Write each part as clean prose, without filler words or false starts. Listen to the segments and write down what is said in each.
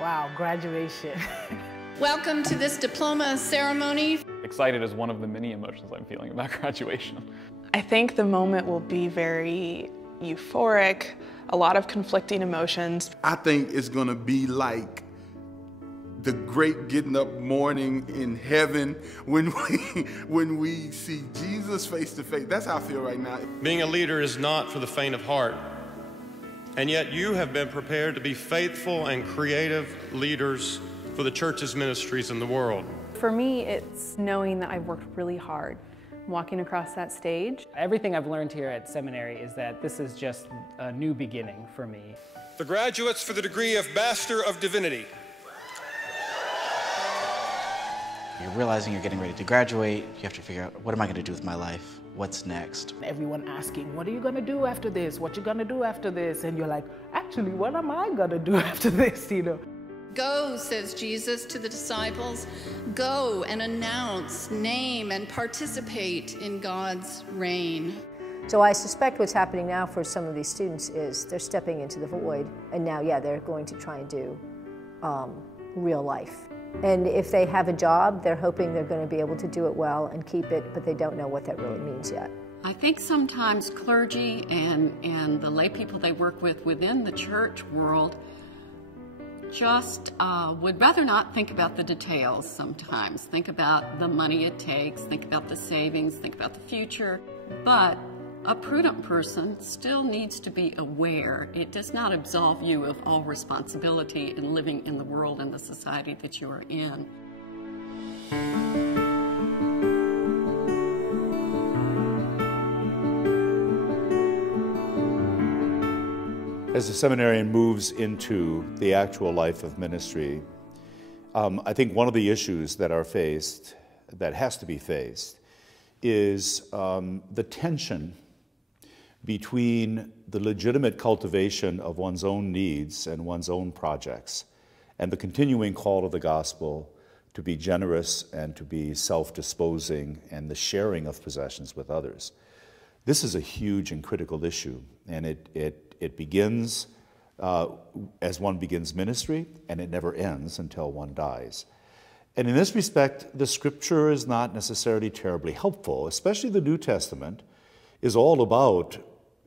Wow, graduation. Welcome to this diploma ceremony. Excited is one of the many emotions I'm feeling about graduation. I think the moment will be very euphoric, a lot of conflicting emotions. I think it's gonna be like the great getting up morning in heaven when we see Jesus face to face. That's how I feel right now. Being a leader is not for the faint of heart. And yet you have been prepared to be faithful and creative leaders for the church's ministries in the world. For me, it's knowing that I've worked really hard walking across that stage. Everything I've learned here at seminary is that this is just a new beginning for me. The graduates for the degree of Master of Divinity. You're realizing you're getting ready to graduate. You have to figure out, what am I going to do with my life? What's next? Everyone asking, what are you gonna do after this? What you gonna do after this? And you're like, actually, what am I gonna do after this, you know? Go, says Jesus to the disciples, go and announce, name, and participate in God's reign. So I suspect what's happening now for some of these students is they're stepping into the void, and now, yeah, they're going to try and do real life. And if they have a job, they're hoping they're going to be able to do it well and keep it, but they don't know what that really means yet. I think sometimes clergy and the lay people they work with within the church world just would rather not think about the details sometimes. Think about the money it takes, think about the savings, think about the future. But a prudent person still needs to be aware. It does not absolve you of all responsibility in living in the world and the society that you are in. As a seminarian moves into the actual life of ministry, I think one of the issues that are faced, that has to be faced, is the tension between the legitimate cultivation of one's own needs and one's own projects and the continuing call of the gospel to be generous and to be self-disposing and the sharing of possessions with others. This is a huge and critical issue, and it begins as one begins ministry, and it never ends until one dies. And in this respect, the scripture is not necessarily terribly helpful, especially the New Testament is all about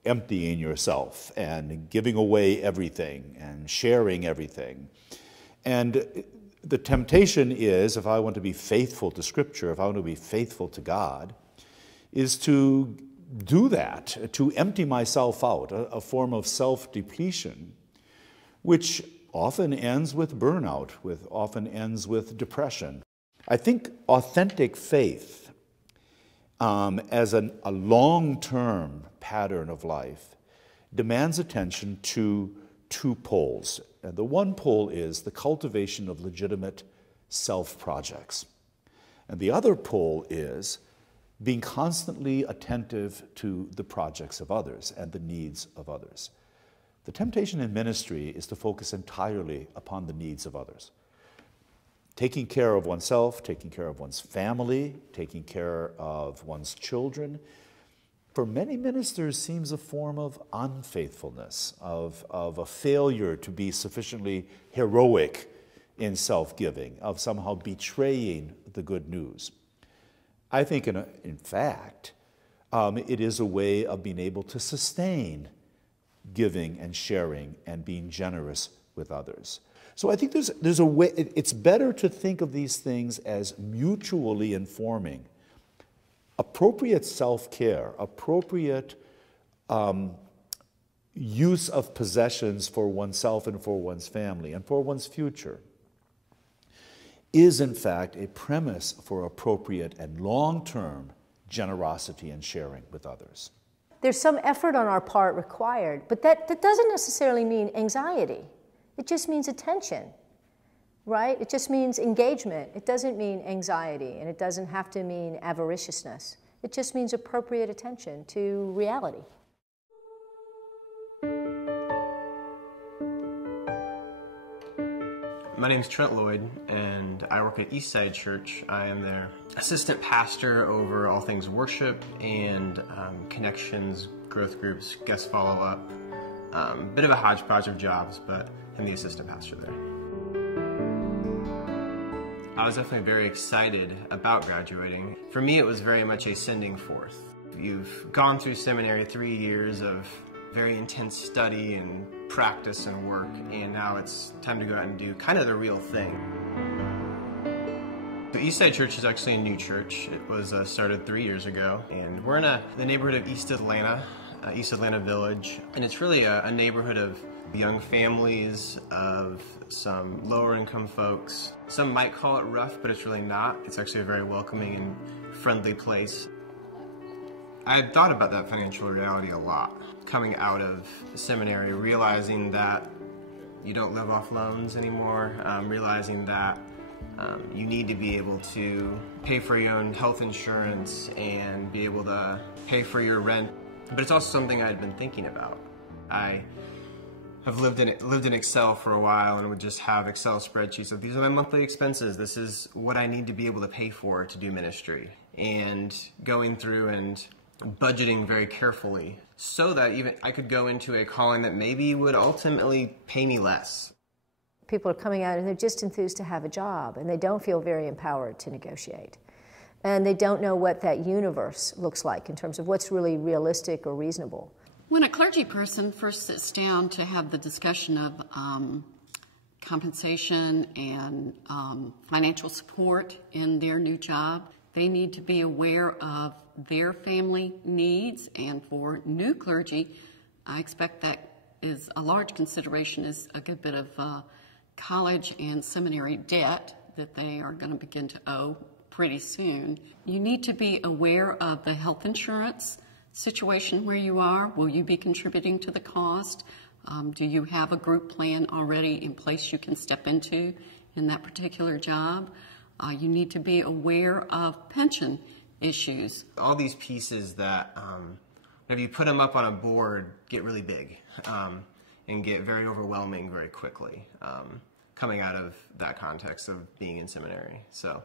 emptying yourself and giving away everything and sharing everything. And the temptation is, if I want to be faithful to Scripture, if I want to be faithful to God, is to do that, to empty myself out, a form of self-depletion, which often ends with burnout, often ends with depression. I think authentic faith as a long-term pattern of life demands attention to two poles. And the one pole is the cultivation of legitimate self-projects. And the other pole is being constantly attentive to the projects of others and the needs of others. The temptation in ministry is to focus entirely upon the needs of others. Taking care of oneself, taking care of one's family, taking care of one's children, for many ministers seems a form of unfaithfulness, of a failure to be sufficiently heroic in self-giving, of somehow betraying the good news. I think, in fact, it is a way of being able to sustain giving and sharing and being generous with others. So I think there's a way, it's better to think of these things as mutually informing. Appropriate self-care, appropriate use of possessions for oneself and for one's family and for one's future is in fact a premise for appropriate and long-term generosity and sharing with others. There's some effort on our part required, but that doesn't necessarily mean anxiety. It just means attention, right? It just means engagement. It doesn't mean anxiety, and it doesn't have to mean avariciousness. It just means appropriate attention to reality. My name is Trent Lloyd, and I work at Eastside Church. I am their assistant pastor over all things worship and connections, growth groups, guest follow-up. Bit of a hodgepodge of jobs, but I'm the assistant pastor there. I was definitely very excited about graduating. For me, it was very much a sending forth. You've gone through seminary 3 years of very intense study and practice and work, and now it's time to go out and do kind of the real thing. The Eastside Church is actually a new church. It was started 3 years ago, and we're in the neighborhood of East Atlanta Village, and it's really a neighborhood of young families, of some lower income folks. Some might call it rough, but it's really not. It's actually a very welcoming and friendly place. I had thought about that financial reality a lot, coming out of seminary, realizing that you don't live off loans anymore, realizing that you need to be able to pay for your own health insurance and be able to pay for your rent. But it's also something I had been thinking about. I have lived in Excel for a while and would just have Excel spreadsheets of these are my monthly expenses. This is what I need to be able to pay for to do ministry. And going through and budgeting very carefully so that even I could go into a calling that maybe would ultimately pay me less. People are coming out and they're just enthused to have a job, and they don't feel very empowered to negotiate. And they don't know what that universe looks like in terms of what's really realistic or reasonable. When a clergy person first sits down to have the discussion of compensation and financial support in their new job, they need to be aware of their family needs. And for new clergy, I expect that is a large consideration is a good bit of college and seminary debt that they are going to begin to owe pretty soon. You need to be aware of the health insurance situation where you are. Will you be contributing to the cost? Do you have a group plan already in place you can step into in that particular job? You need to be aware of pension issues. All these pieces that, if you put them up on a board, get really big and get very overwhelming very quickly, coming out of that context of being in seminary. So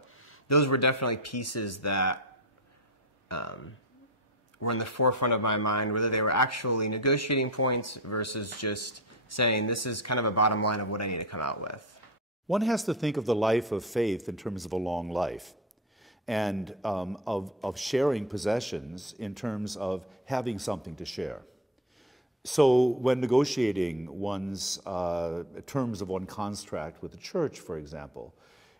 those were definitely pieces that were in the forefront of my mind, whether they were actually negotiating points versus just saying this is kind of a bottom line of what I need to come out with. One has to think of the life of faith in terms of a long life, and of sharing possessions in terms of having something to share. So when negotiating one's terms of one contract with the church, for example,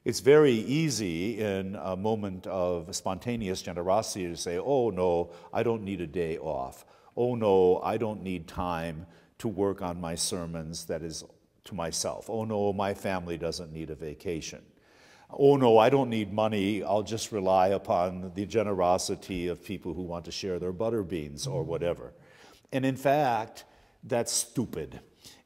it's very easy in a moment of spontaneous generosity to say, oh no, I don't need a day off. Oh no, I don't need time to work on my sermons that is to myself. Oh no, my family doesn't need a vacation. Oh no, I don't need money, I'll just rely upon the generosity of people who want to share their butter beans or whatever. And in fact, that's stupid.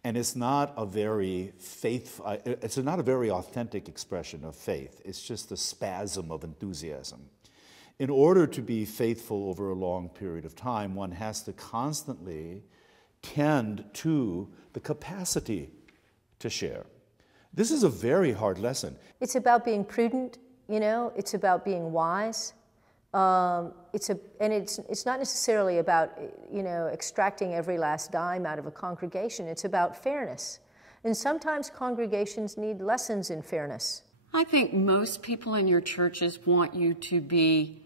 And it's not a very it's not a very authentic expression of faith. It's just a spasm of enthusiasm. In order to be faithful over a long period of time, one has to constantly tend to the capacity to share. This is a very hard lesson. It's about being prudent, you know, it's about being wise. It's not necessarily about, you know, extracting every last dime out of a congregation. It's about fairness. And sometimes congregations need lessons in fairness. I think most people in your churches want you to be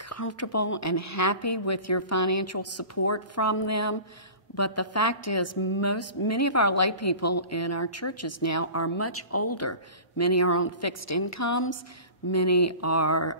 comfortable and happy with your financial support from them. But the fact is, many of our lay people in our churches now are much older. Many are on fixed incomes. Many are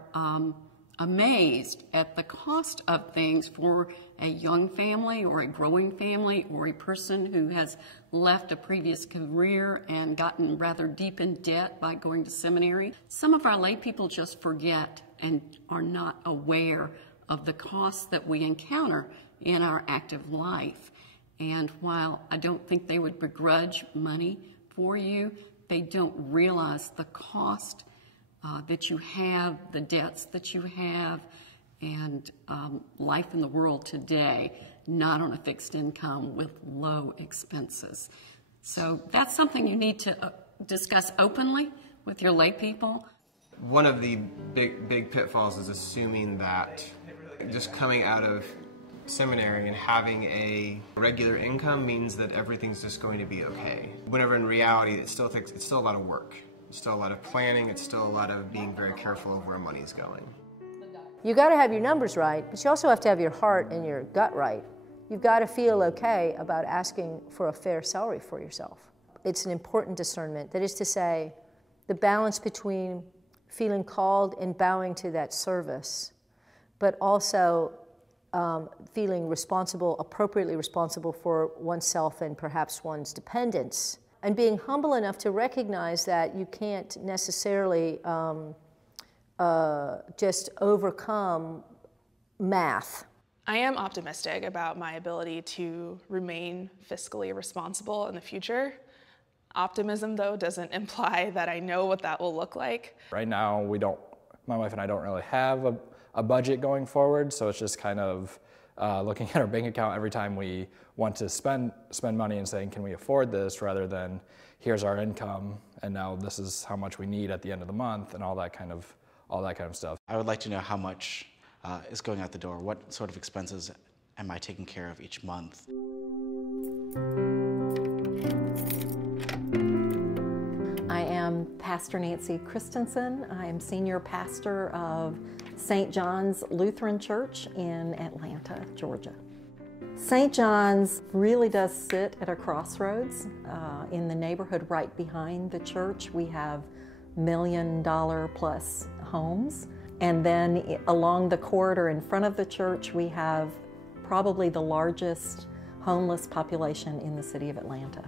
amazed at the cost of things for a young family or a growing family or a person who has left a previous career and gotten rather deep in debt by going to seminary. Some of our lay people just forget and are not aware of the costs that we encounter in our active life. And while I don't think they would begrudge money for you, they don't realize the cost that you have, the debts that you have, and life in the world today, not on a fixed income with low expenses. So that's something you need to discuss openly with your lay people. One of the big pitfalls is assuming that just coming out of seminary and having a regular income means that everything's just going to be okay. Whenever in reality, it still a lot of work. It's still a lot of planning. It's still a lot of being very careful of where money's going. You got to have your numbers right, but you also have to have your heart and your gut right. You've got to feel okay about asking for a fair salary for yourself. It's an important discernment. That is to say, the balance between feeling called and bowing to that service, but also feeling responsible, appropriately responsible for oneself and perhaps one's dependents, and being humble enough to recognize that you can't necessarily just overcome math. I am optimistic about my ability to remain fiscally responsible in the future. Optimism, though, doesn't imply that I know what that will look like. Right now, my wife and I don't really have a budget going forward, so it's just kind of looking at our bank account every time we want to spend money and saying, can we afford this, rather than here's our income and now this is how much we need at the end of the month, and all that kind of stuff. I would like to know how much is going out the door. What sort of expenses am I taking care of each month? I am Pastor Nancy Christensen. I am senior pastor of St. John's Lutheran Church in Atlanta, Georgia. St. John's really does sit at a crossroads. In the neighborhood right behind the church, we have $1 million plus homes. And then along the corridor in front of the church, we have probably the largest homeless population in the city of Atlanta.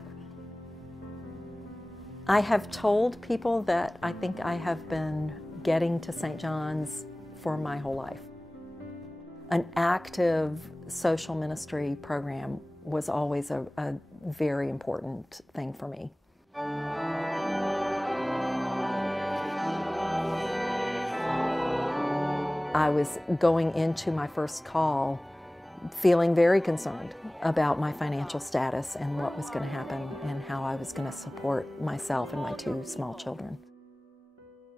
I have told people that I think I have been getting to St. John's for my whole life. An active social ministry program was always a very important thing for me. I was going into my first call feeling very concerned about my financial status and what was going to happen and how I was going to support myself and my 2 small children.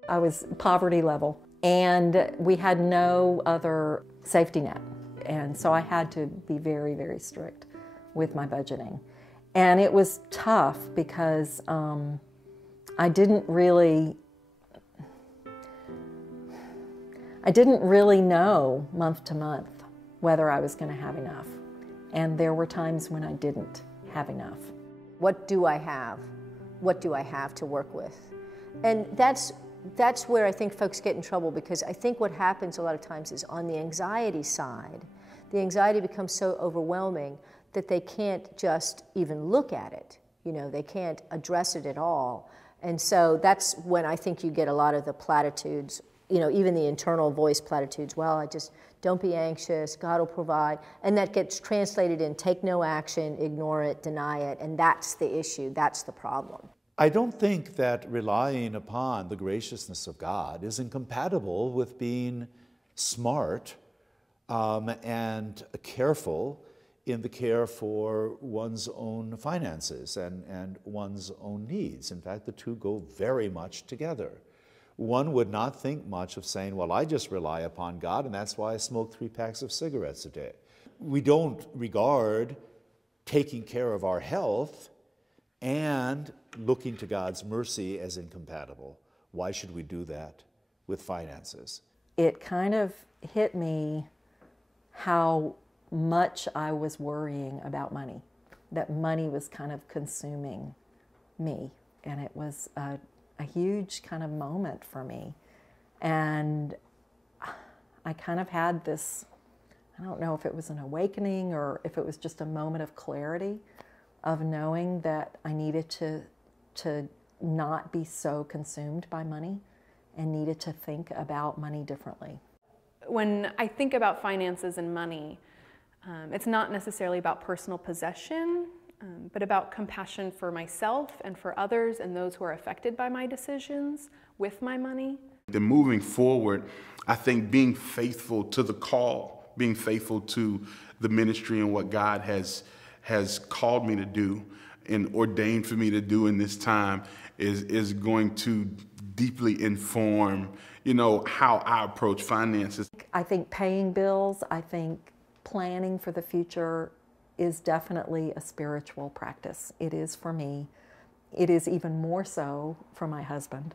I was poverty level, and we had no other safety net, and so I had to be very, very strict with my budgeting. And it was tough because I didn't really know month to month whether I was going to have enough. And there were times when I didn't have enough. What do I have? What do I have to work with? And that's where I think folks get in trouble, because I think what happens a lot of times is on the anxiety side, the anxiety becomes so overwhelming that they can't just even look at it. You know, they can't address it at all. And so that's when I think you get a lot of the platitudes, you know, even the internal voice platitudes. Well, I just don't be anxious, God will provide. And that gets translated in take no action, ignore it, deny it. And that's the issue, that's the problem. I don't think that relying upon the graciousness of God is incompatible with being smart and careful in the care for one's own finances and one's own needs. In fact, the two go very much together. One would not think much of saying, well, I just rely upon God, and that's why I smoke 3 packs of cigarettes a day. We don't regard taking care of our health and looking to God's mercy as incompatible. Why should we do that with finances? It kind of hit me how much I was worrying about money, that money was kind of consuming me, and it was a huge kind of moment for me. And I kind of had this, I don't know if it was an awakening or if it was just a moment of clarity of knowing that I needed to not be so consumed by money and needed to think about money differently. When I think about finances and money, it's not necessarily about personal possession, but about compassion for myself and for others and those who are affected by my decisions with my money. Then moving forward, I think being faithful to the call, being faithful to the ministry and what God has called me to do and ordained for me to do in this time is going to deeply inform, you know, how I approach finances. I think paying bills, I think planning for the future is definitely a spiritual practice. It is for me. It is even more so for my husband.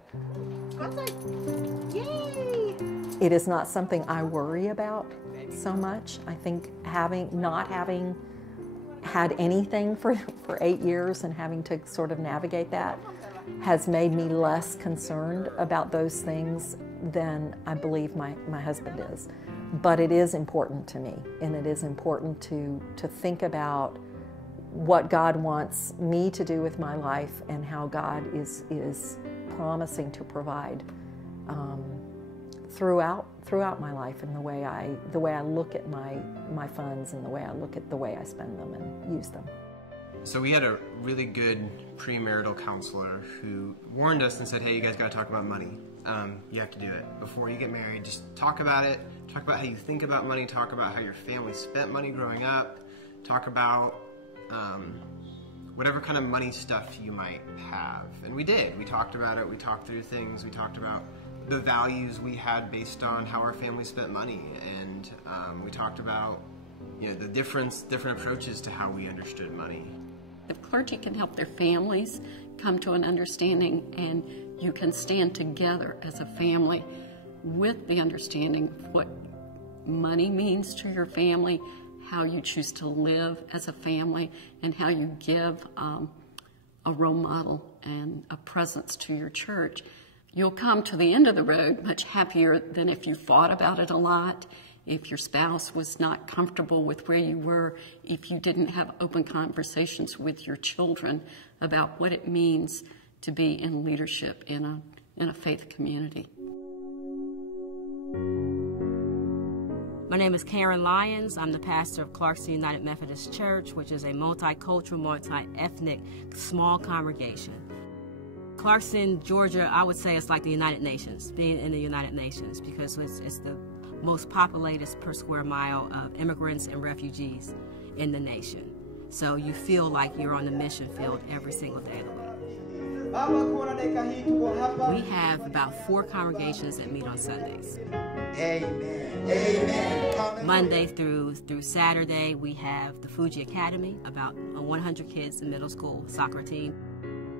Yay! It is not something I worry about so much. I think not having had anything for 8 years and having to sort of navigate that has made me less concerned about those things than I believe my husband is. But it is important to me, and it is important to think about what God wants me to do with my life and how God is promising to provide throughout my life, and the way I look at my funds and the way I spend them and use them. So we had a really good premarital counselor who warned us and said, hey, you guys got to talk about money. You have to do it. Before you get married, just talk about it. Talk about how you think about money. Talk about how your family spent money growing up. Talk about whatever kind of money stuff you might have. And we did. We talked about it. We talked through things. We talked about the values we had based on how our family spent money. And we talked about the different approaches to how we understood money. If clergy can help their families come to an understanding, and you can stand together as a family with the understanding of what money means to your family, how you choose to live as a family, and how you give a role model and a presence to your church, you'll come to the end of the road much happier than if you fought about it a lot, if your spouse was not comfortable with where you were, if you didn't have open conversations with your children about what it means to be in leadership in a faith community. My name is Karen Lyons. I'm the pastor of Clarkston United Methodist Church, which is a multicultural, multi-ethnic, small congregation. Clarkston, Georgia, I would say it's like the United Nations, being in the United Nations, because it's the most populated per square mile of immigrants and refugees in the nation. So you feel like you're on the mission field every single day of the week. We have about 4 congregations that meet on Sundays. Amen. Amen. Monday through Saturday, we have the Fuji Academy, about 100 kids in middle school soccer team.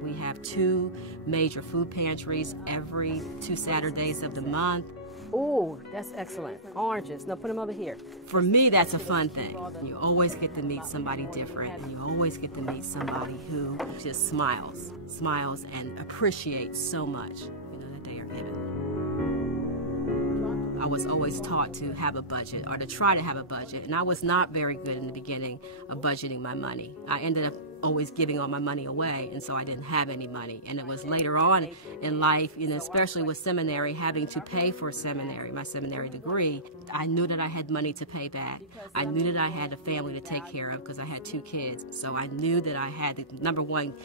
We have 2 major food pantries every 2 Saturdays of the month. Ooh, that's excellent. Oranges. Now put them over here. For me, that's a fun thing. You always get to meet somebody different, and you always get to meet somebody who just smiles and appreciates so much, that they are given. I was always taught to have a budget, or to try to have a budget, and I was not very good in the beginning of budgeting my money. I ended up always giving all my money away, and so I didn't have any money. And it was later on in life, especially with seminary, having to pay for seminary, my seminary degree, I knew that I had money to pay back. I knew that I had a family to take care of because I had 2 kids. So I knew that I had to, number 1,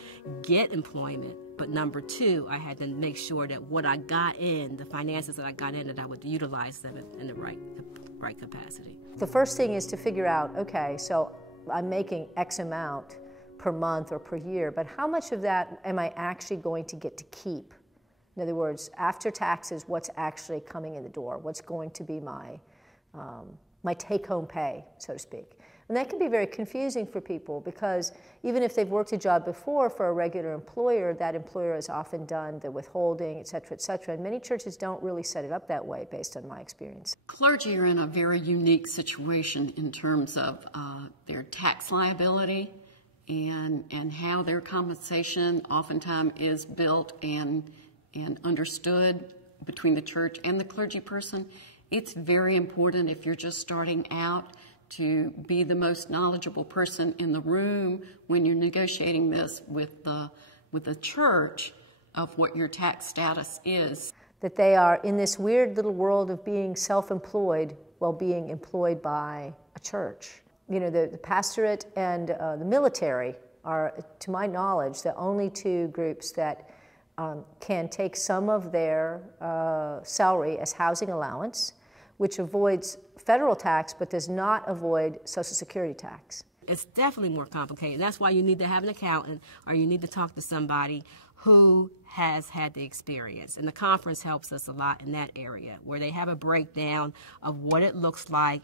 get employment, but number 2, I had to make sure that what I got in, the finances that I got in, that I would utilize them in the right capacity. The first thing is to figure out, okay, so I'm making X amount per month or per year, but how much of that am I actually going to get to keep? In other words, after taxes, what's actually coming in the door? What's going to be my take-home pay, so to speak? And that can be very confusing for people, because even if they've worked a job before for a regular employer, that employer has often done the withholding, et cetera, and many churches don't really set it up that way based on my experience. Clergy are in a very unique situation in terms of their tax liability, and how their compensation oftentimes is built and understood between the church and the clergy person. It's very important, if you're just starting out, to be the most knowledgeable person in the room when you're negotiating this with the church of what your tax status is. That they are in this weird little world of being self-employed while being employed by a church. The pastorate and the military are, to my knowledge, the only 2 groups that can take some of their salary as housing allowance, which avoids federal tax but does not avoid Social Security tax. It's definitely more complicated. That's why you need to have an accountant, or you need to talk to somebody who has had the experience. And the conference helps us a lot in that area, where they have a breakdown of what it looks like,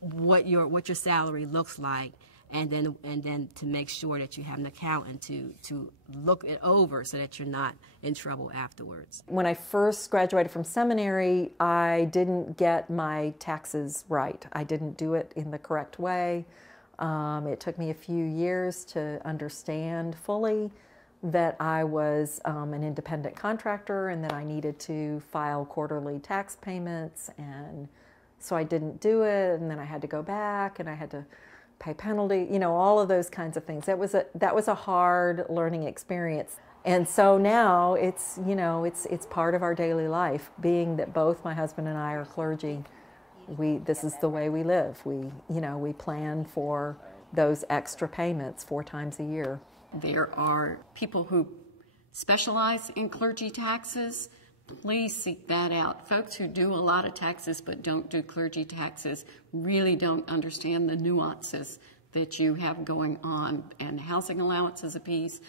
what your salary looks like, and then to make sure that you have an accountant to look it over so that you're not in trouble afterwards. When I first graduated from seminary, I didn't get my taxes right. I didn't do it in the correct way. It took me a few years to understand fully that I was an independent contractor and that I needed to file quarterly tax payments, and so I didn't do it, and then I had to go back and I had to pay penalty, you know, all of those kinds of things. That was a hard learning experience. And so now it's, you know, it's part of our daily life, being that both my husband and I are clergy. This is the way we live. We plan for those extra payments 4 times a year. There are people who specialize in clergy taxes. Please seek that out. Folks who do a lot of taxes but don't do clergy taxes really don't understand the nuances that you have going on. And housing allowance is a piece,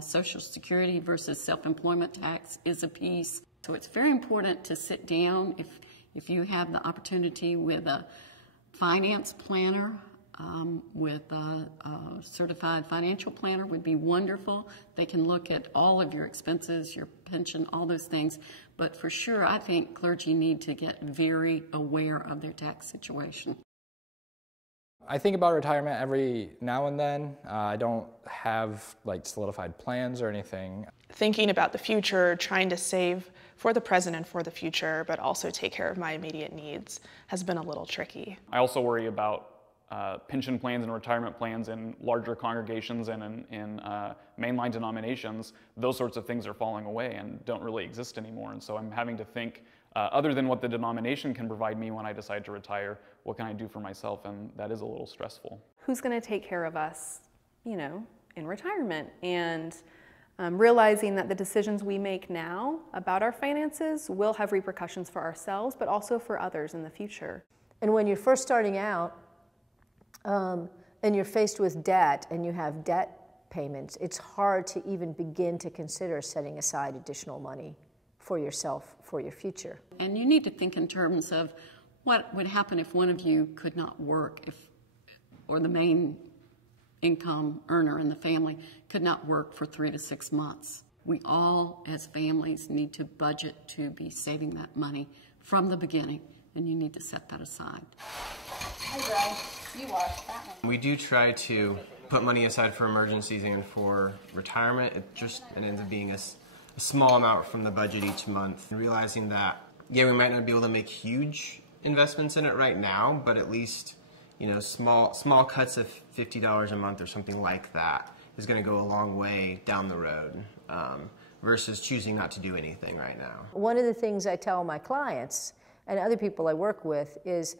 Social Security versus self-employment tax is a piece. So it's very important to sit down if you have the opportunity with a finance planner, with a certified financial planner would be wonderful. They can look at all of your expenses, your pension, all those things. But for sure, I think clergy need to get very aware of their tax situation. I think about retirement every now and then. I don't have like solidified plans or anything. Thinking about the future, trying to save for the present and for the future, but also take care of my immediate needs has been a little tricky. I also worry about pension plans and retirement plans in larger congregations and in mainline denominations. Those sorts of things are falling away and don't really exist anymore. And so I'm having to think, other than what the denomination can provide me when I decide to retire, what can I do for myself? And that is a little stressful. Who's going to take care of us, you know, in retirement? And realizing that the decisions we make now about our finances will have repercussions for ourselves, but also for others in the future. And when you're first starting out, and you're faced with debt and you have debt payments, it's hard to even begin to consider setting aside additional money for yourself, for your future. And you need to think in terms of what would happen if one of you could not work, or the main income earner in the family could not work for 3 to 6 months. We all, as families, need to budget to be saving that money from the beginning, and you need to set that aside. We do try to put money aside for emergencies and for retirement. It ends up being a small amount from the budget each month. And realizing that, yeah, we might not be able to make huge investments in it right now, but at least, you know, small cuts of $50 a month or something like that is going to go a long way down the road, versus choosing not to do anything right now. One of the things I tell my clients and other people I work with is,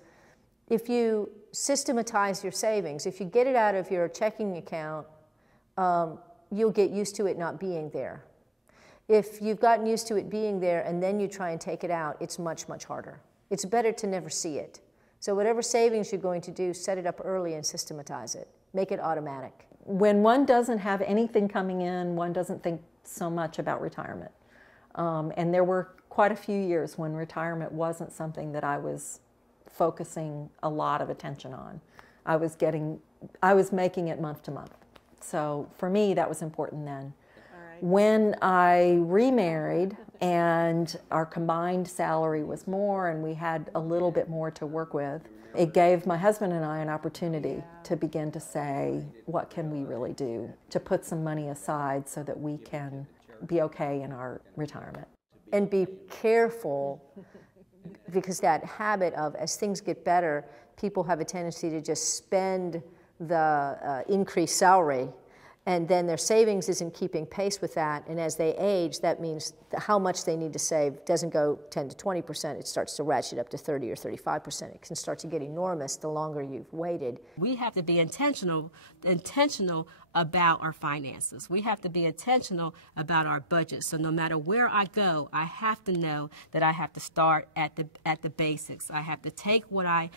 if you systematize your savings, if you get it out of your checking account, you'll get used to it not being there. If you've gotten used to it being there and then you try and take it out, it's much, much harder. It's better to never see it. So whatever savings you're going to do, set it up early and systematize it. Make it automatic. When one doesn't have anything coming in, one doesn't think so much about retirement. And there were quite a few years when retirement wasn't something that I was focusing a lot of attention on. I was making it month to month. So for me, that was important then. When I remarried and our combined salary was more and we had a little bit more to work with, it gave my husband and I an opportunity to begin to say, what can we really do to put some money aside so that we can be okay in our retirement. And be careful, because that habit of, as things get better, people have a tendency to just spend the increased salary, and then their savings isn't keeping pace with that, and as they age, that means how much they need to save doesn't go 10 to 20%, it starts to ratchet up to 30 or 35%. It can start to get enormous the longer you've waited. We have to be intentional about our finances. We have to be intentional about our budget. So no matter where I go, I have to know that I have to start at the basics. I have to take what I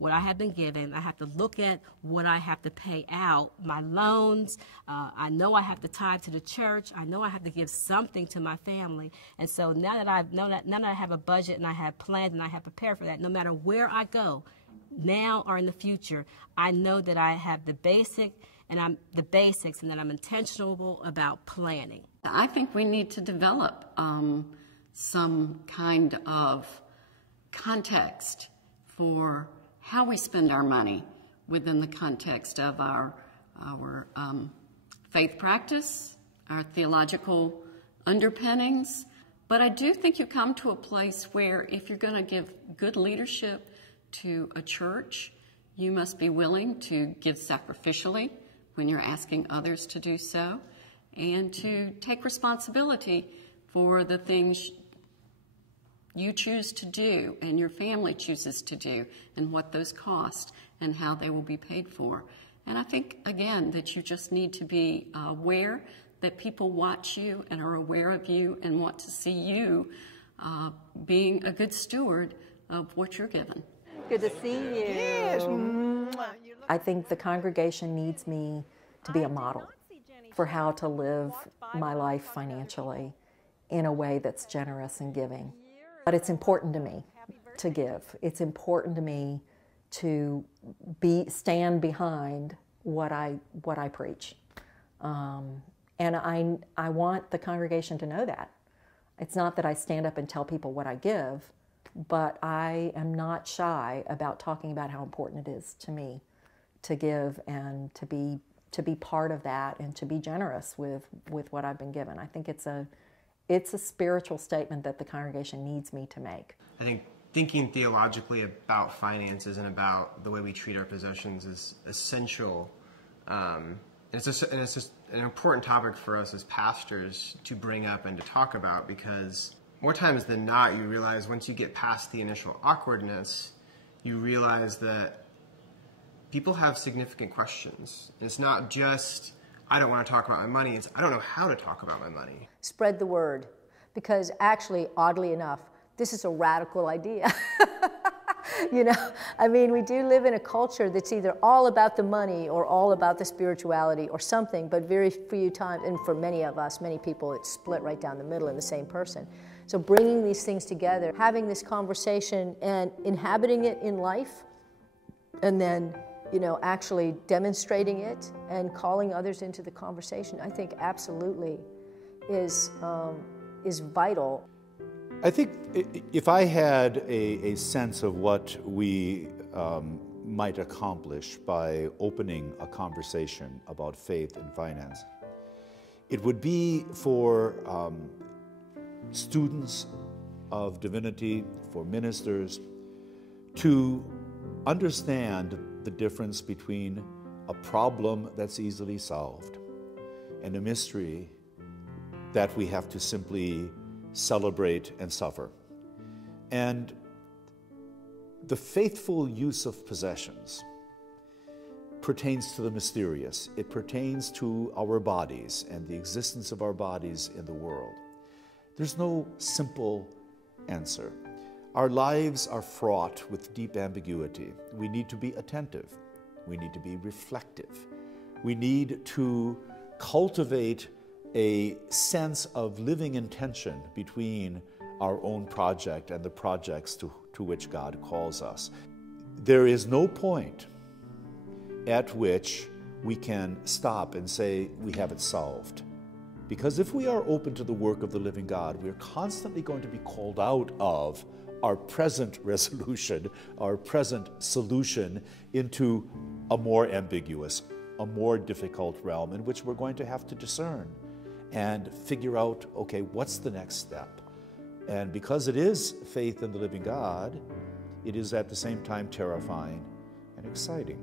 have been given. I have to look at what I have to pay out, my loans. I know I have to tithe to the church. I know I have to give something to my family. And so now that I have a budget and I have planned and I have prepared for that, no matter where I go, now or in the future, I know that I have the basics and that I'm intentional about planning. I think we need to develop some kind of context for how we spend our money within the context of our faith practice, our theological underpinnings. But I do think you come to a place where if you're going to give good leadership to a church, you must be willing to give sacrificially when you're asking others to do so, and to take responsibility for the things you choose to do and your family chooses to do, and what those cost and how they will be paid for. And I think, again, that you just need to be aware that people watch you and are aware of you and want to see you being a good steward of what you're given. Good to see you. Yes. I think the congregation needs me to be a model for how to live my life financially in a way that's generous and giving. But it's important to me to give. It's important to me to stand behind what I preach. And I want the congregation to know that. It's not that I stand up and tell people what I give, but I am not shy about talking about how important it is to me to give and to be part of that and to be generous with what I've been given. I think it's a spiritual statement that the congregation needs me to make. I think thinking theologically about finances and about the way we treat our possessions is essential. It's just an important topic for us as pastors to bring up and to talk about, because more times than not, you realize once you get past the initial awkwardness, you realize that people have significant questions. And it's not just, I don't want to talk about my money, it's I don't know how to talk about my money. Spread the word, because actually, oddly enough, this is a radical idea. You know, I mean, we do live in a culture that's either all about the money or all about the spirituality or something, but very few times, and for many of us, many people, it's split right down the middle in the same person. So bringing these things together, having this conversation and inhabiting it in life, and then, you know, actually demonstrating it and calling others into the conversation, I think absolutely is vital. I think if I had a sense of what we might accomplish by opening a conversation about faith and finance, it would be for students of divinity, for ministers, to understand the difference between a problem that's easily solved and a mystery that we have to simply celebrate and suffer. And the faithful use of possessions pertains to the mysterious. It pertains to our bodies and the existence of our bodies in the world. There's no simple answer. Our lives are fraught with deep ambiguity. We need to be attentive. We need to be reflective. We need to cultivate a sense of living intention between our own project and the projects to which God calls us. There is no point at which we can stop and say we have it solved. Because if we are open to the work of the living God, we're constantly going to be called out of our present resolution, our present solution, into a more ambiguous, a more difficult realm in which we're going to have to discern and figure out, okay, what's the next step? And because it is faith in the living God, it is at the same time terrifying and exciting.